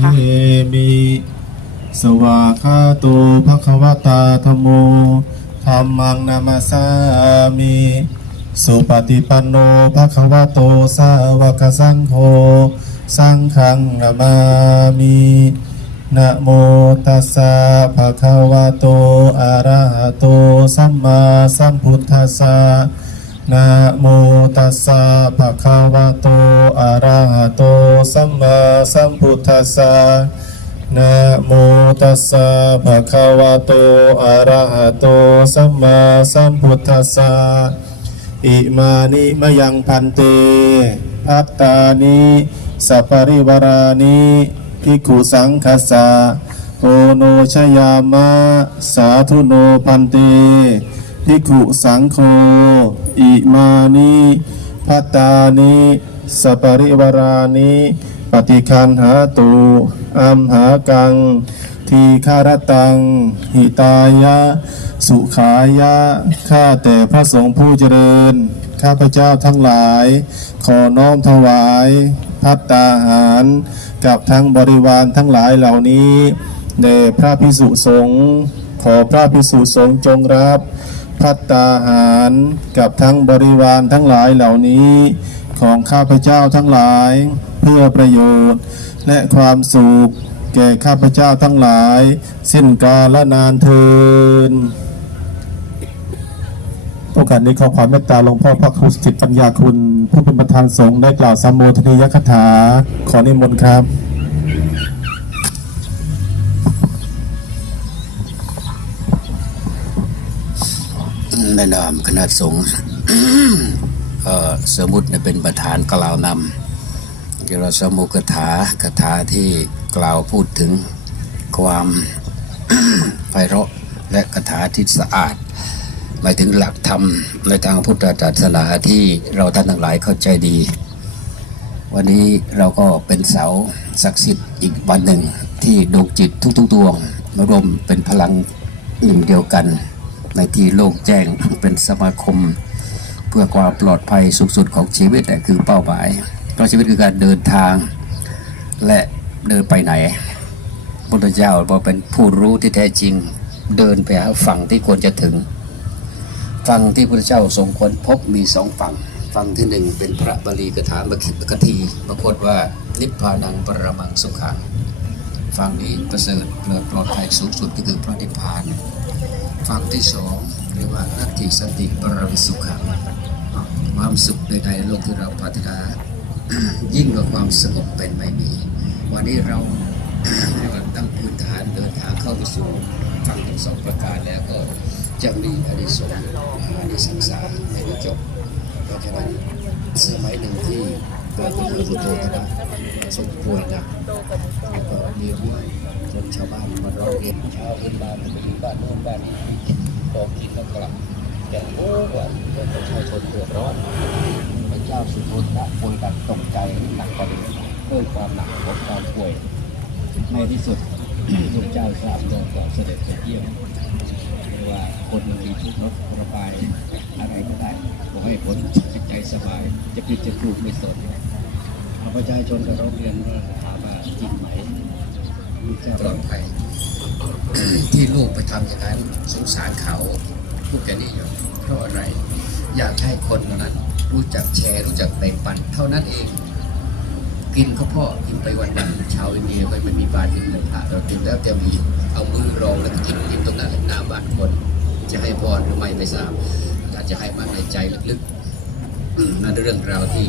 เอมิสวาคาโตภควตาธโมธรรมังนามาสามิสุปฏิปันโนภควโตสาวกสังโฆสังฆังนามามินะโมตัสสะภะคะวะโตอะระหะโตสัมมาสัมพุทธัสสะ นะโมตัสสะภะคะวะโตอะระหะโตสัมมาสัมพุทธัสสะนะโมตัสสะภะคะวะโตอะระหะโตสัมมาสัมพุทธัสสะอิมานิมยังพันเตพัตตานิสัปปริวารานิภิกขุสังคัสสะโอโนชยามะสาธุโนพันเต ภิกขุสังโฆอิมานิพัตตานิสัปริวารานิปฏิคันหาตุอัมหากัง ทีฆารตัง หิตายะ สุขายะ ข้าแต่พระสงฆ์ผู้เจริญ ข้าพเจ้าทั้งหลาย ขอน้อมถวาย พัตตาหาร กับทั้งบริวารทั้งหลายเหล่านี้แด่พระพิสุสงฆ์ขอพระพิสุสงฆ์จงรับ พัตตาหารกับทั้งบริวารทั้งหลายเหล่านี้ของข้าพเจ้าทั้งหลาย เพื่อประโยชน์ และความสุขแก่ข้าพเจ้าทั้งหลาย สิ้นกาลนานเทินโอกาสนี้ขอความเมตตาหลวงพ่อพระครูสิทธิปัญญาคุณ ผู้เป็นประธานสงฆ์ได้กล่าวสัมโมทนียคถาขอนิมนต์ครับ ในนามคณะสงฆ์ก็สมมุติเป็นประธานกล่าวนำเกี่ยวกับสมุกถาคาถาที่กล่าวพูดถึงความไพเราะและคาถาที่สะอาดหมายถึงหลักธรรมในทางพุทธศาสนาที่เราท่านทั้งหลายเข้าใจดี วันนี้เราก็เป็นเสาศักดิ์สิทธิ์อีกวันหนึ่งที่ดวงจิตทุกๆดวงมารวมเป็นพลังหนึ่งเดียวกัน ในที่โลกแจ้งเป็นสมาคม เพื่อความปลอดภัยสูงสุดของชีวิตนั่คือเป้าหมายเพราะชีวิตคือการเดินทางและเดินไปไหนพุทธเจ้าบอกเป็นผู้รู้ที่แท้จริง เดินไปหาฝั่งที่ควรจะถึง ฝั่งที่พระพุทธเจ้าทรงควรพบมีสองฝั่ง ฝั่งที่หนึ่งเป็นพระบาลีกถามคิกทีปรากฏว่านิพพานังปรมังสุขังฝั่งนี้ประเสริฐเลิศปลอดภัยสูงสุดก็คือพระนิพพาน ฝั่งที่สองเรียกว่านัตติสติปรมิสุขังความสุขใดๆในโลกที่เราปรารถนายิ่งกว่าความสงบเป็นไม่มี วันนี้เราเรียกว่าตั้งพื้นฐานเดินทางเข้าไปสู่ฝั่งทั้งสองประการแล้วก็จะมีอานิสงส์อานิสงสารในไม่จบเพราะฉะนั้นสมัยหนึ่งที่พระพุทธพุทโธคณะทรงป่วยหนักแล้วก็มีเรื่องค นชาวบ้านมาร้องเรียนเช้าขึ้นมามันจะมีบ้านโน้นบ้านนี้ของกินแล้วกลับแต่โอ้ว่าประชาชนเดือดร้อนพระเจ้าสุโธทนะป่วยหนักตกใจหนักกว่าเดิมเพิ่มความหนักของการป่วยในที่สุดพระเจ้าทราบเรื่องก็เสด็จไปเยี่ยมว่าคนมีทุกข์ลดระบายอะไรก็ได้ขอให้ผลจิตใจสบาย จะผิดจะถูกไม่สนเอาประชาชนก็ร้องเรียนว่าถามว่าจริงไหม ปลอดภัยที่ลูกไปทำอย่างนั้นสงสารเขาพูดแค่นี้อยู่เพราะอะไร อยากให้คนนั้น รู้จักแชร์ รู้จักแบ่งปันเท่านั้นเอง กินข้าวพ่อกินไปวันวันชาวอินเดียก็ไม่มีบาตรกินเลยพระเรากินแล้วแต่มีเอามือรองแล้วกินกินตรงนั้นหน้าบ้านคน จะให้พรหรือไม่ไม่ทราบอาจจะให้มาในใจลึกๆนั่นเรื่องราวที่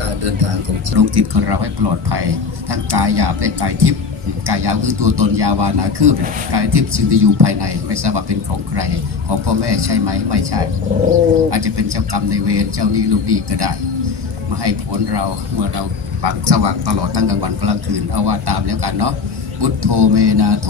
การเดินทางของดวงจิตของเราให้ปลอดภัย ทั้งกายหยาบและกายทิพย์ กายยาวคือตัวตนยาวานาคืบกายทิพย์สิ่งจะอยู่ภายในไม่ทราบว่าเป็นของใคร ของพ่อแม่ใช่ไหมไม่ใช่ อาจจะเป็นเจ้ากรรมในเวรเจ้าหนี้ลูกหนี้ก็ได้ มาให้ผลเราเมื่อเราปักสว่างตลอดทั้งกลางวันกลางคืนเอาว่าตามแล้วกันเนาะ พุทโธเมนาโถ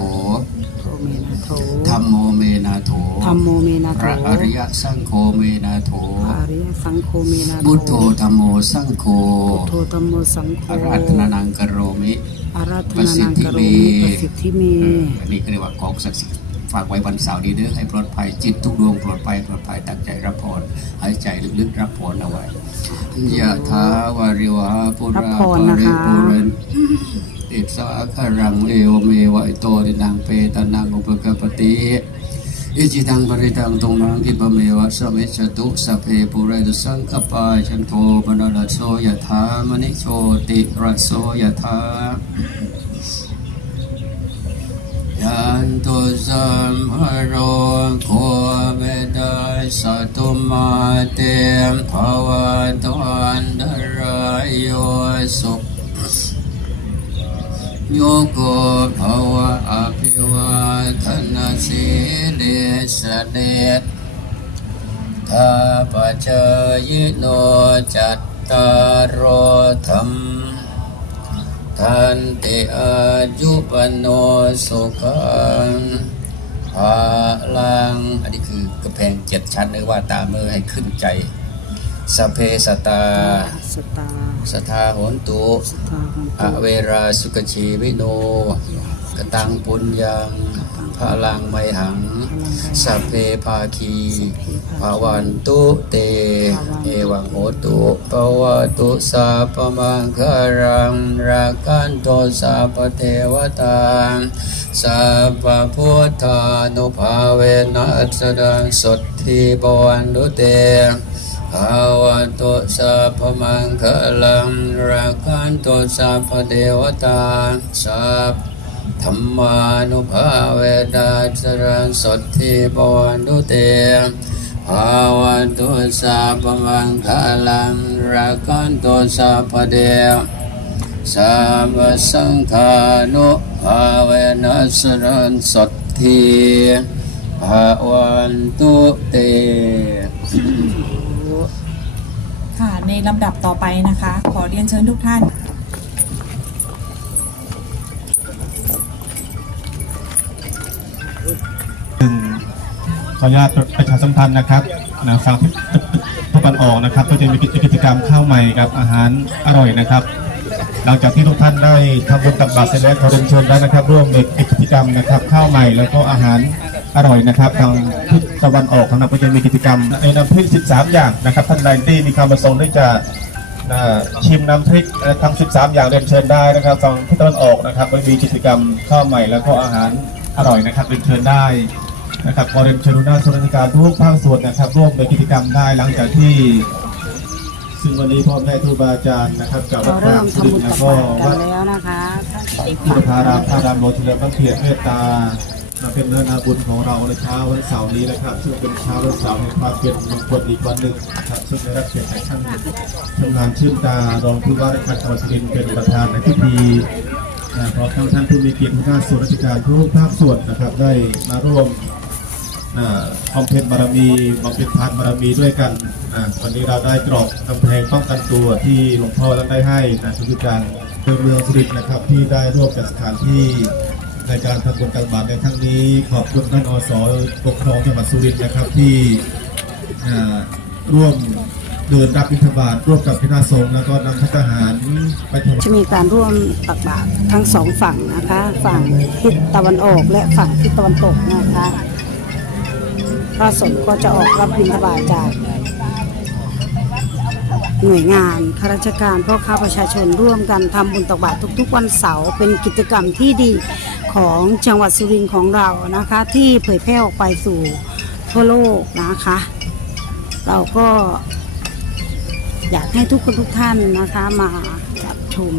โทเมนาโถธรรมโมเมนาโถธรรมโมเมนาพโถระอริยสังโฆเมนาโถพระอริยสังโฆเมนาโถพุทโธธรรมโมสังโฆพุทโธธรรมโมสังโฆอาราธนานังกโรมิอาราธนานังกโรมิประสิทธิเม เอออันนี้ก็เรียกว่ากองศักดิ์สิทธิ์ฝากไว้วันเสาร์นี้เด้อให้ปลอดภัยจิตทุกดวงปลอดภัยปลอดภัยตั้งใจรับพรหายใจลึกๆรับพรเอาไว้ยะถาวาริวหาปุราปริปุเรน ติสาคารังเอวเมวะอิโตตินังเปตานังอุปกปติอิจิตังปริตังตรงนังกิปเมวะสมิจตุสัพเพปุเรตุสังกปายชันโทปนรสโสยถามณิโชติระโสยถายันตุสัมภโรโคเมดาสตุมาเตมภวันตันดรายโยสุ โยโกภวะอภิวาทนาสีเลสเดชข้าพเจ้ายโนจัตตารโอธรรมทันติอายุปโนสุขังภาลังอันนี้คือกระแพงเจ็ดชั้นหรือว่าตาเมื่อให้ขึ้นใจ สพเพสตา สตาสทาโหนตุสตาของอเวราสุกชีวิโน กตังปุญญังพลังไมหัง สัพเพภาคีภาวันตุเต เอวังโหตุปวตุสาปมังคารังรากันโตสาปเทวตาสัพพพุทธานุภาเวนัสดังสดทีบวันตุเต ภาวะโตสัพพมังคลังราคันโตสัพพเทวตาสัพธรรมานุภาเวนัสดังสดทีบวันตุเตภาวะตุสัพพมังคลังรักขันตุสัพพเดวสัพสังฆานุภาเวนัสรันสดทีภาวันตุเต ในลำดับต่อไปนะคะ ขอเรียนเชิญทุกท่าน ซึ่งขออนุญาตประชาสัมพันธ์นะครับนะฟังทุกกันออกนะครับ ก็จะมีกิจกรรมข้าวใหม่กับอาหารอร่อยนะครับ หลังจากที่ทุกท่านได้ทำบุญตักบาตรเสร็จแล้วขอเรียนเชิญได้นะครับ ร่วมในกิจกรรมนะครับ ข้าวใหม่แล้วก็อาหาร อร่อยนะครับทางทิศตะวันออกของเราก็จะมีกิจกรรมในน้ำพริก 13 อย่างนะครับท่านใดที่มีความประสงค์ที่จะอ่าชิมน้ำพริกเอ่อทั้ง 13 อย่างเรียนเชิญได้นะครับทางทิศตะวันออกนะครับก็มีกิจกรรมข้าวใหม่แล้วก็อาหารอร่อยนะครับเรียนเชิญได้นะครับขอเรียนเชิญทุกท่านส่วนราชการทุกภาคส่วนนะครับร่วมในกิจกรรมได้หลังจากที่ซึ่งวันนี้พ่อแม่ครูบาอาจารย์นะครับจากวัเราดเริ่รามมทำสิบุริญแล้ตัวกก็บาตรกัวันดแล้วนะคะท่านพุทธพารามพารามโลธิเรพระเกียรติเมตตา มาเป็นเนื้อนาบุญของเราในเช้าวันเสาร์นี้นะครับ ซึ่งเป็นเช้าวันเสาร์แห่งความเป็นมงคลอีกวันหนึ่งนะครับซึ่งได้รับเกียรติจากท่านชำนาญชื่นตารองผู้ว่าราชการจังหวัดสุรินทร์เป็นประธานในพิธีนะพร้อมทั้งท่านผู้มีเกียรติทุกท่านส่วนราชการทุกภาคส่วนนะครับได้มาร่วมอ่าบำเพ็ญบารมีบำเพ็ญทานบารมีด้วยกันอ่าวันนี้เราได้กรอบกำแพงป้องกันตัวที่หลวงพ่อท่านได้ให้นะทุกการเมืองเมืองสุรินทร์นะครับที่ได้ร่วมจัดสถานที่ ในการทำบุญตักบาตรในครั้งนี้ ขอบคุณท่านอสปกครองจังหวัดสุรินทร์นะครับที่ร่วมเดินรับบิณฑบาตร่วมกับคณะสงฆ์แล้วก็นำทหารไปถวายจะมีการร่วมตักบาตรทั้งสองฝั่งนะคะ ฝั่งทิศตะวันออกและฝั่งทิศตะวันตกนะคะพระสงฆ์ก็จะออกรับบิณฑบาตจากหน่วยงานข้าราชการพ่อค้าประชาชนร่วมกันทำบุญตักบาตรทุกๆ วันเสาร์เป็นกิจกรรมที่ดี ของจังหวัดสุรินทร์ของเรานะคะ ที่เผยแพร่ออกไปสู่ทั่วโลกนะคะ เราก็อยากให้ทุกคนทุกท่านนะคะมาจับชม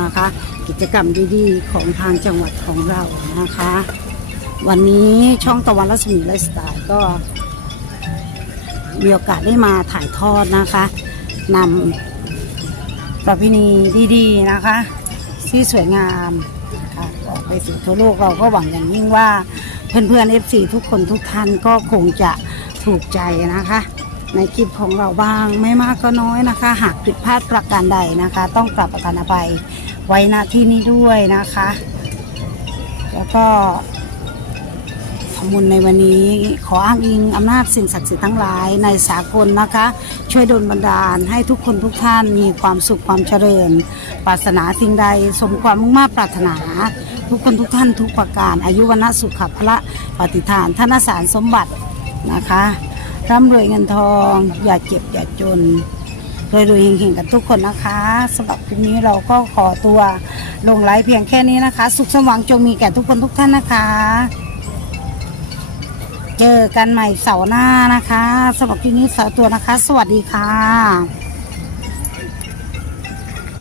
นะคะ กิจกรรมดีๆ ของทางจังหวัดของเรานะคะ วันนี้ช่องตะวันรัศมีไลฟ์สไตล์ก็มีโอกาสได้มาถ่ายทอดนะคะนำประเพณีดีๆนะคะ ที่สวยงาม สู่ทั่วโลกเราก็หวังอย่างยิ่งว่าเพื่อนๆ FC ทุกคนทุกท่านก็คงจะถูกใจนะคะ ในคลิปของเราบ้างไม่มากก็น้อยนะคะ หากผิดพลาดประการใดนะคะ ต้องกลับประกันอภัยไว้ณที่นี้ด้วยนะคะ แล้วก็ทำบุญในวันนี้ขออ้างอิงอำนาจสิ่งศักดิ์สิทธิ์ทั้งหลายในสากลนะคะ ช่วยดลบันดาลให้ทุกคนทุกท่านมีความสุขความเจริญ ปรารถนาสิ่งใดสมความมุ่งมา่ปรารถนา ทุกคนทุกท่านทุกประการ อายุวันะสุขภละปฏิฐานธนสารสมบัตินะคะร่ำรวยเงินทอง อย่าเจ็บอย่าจนรวยๆเฮงๆกันทุกคนนะคะสำหรับคลิปนี้เราก็ขอตัวลงไลฟ์เพียงแค่นี้นะคะ สุขสมหวังจงมีแก่ทุกคนทุกท่านนะคะ เจอกันใหม่เสาร์หน้านะคะสำหรับคลิปนี้สาวตัวนะคะ สวัสดีค่ะ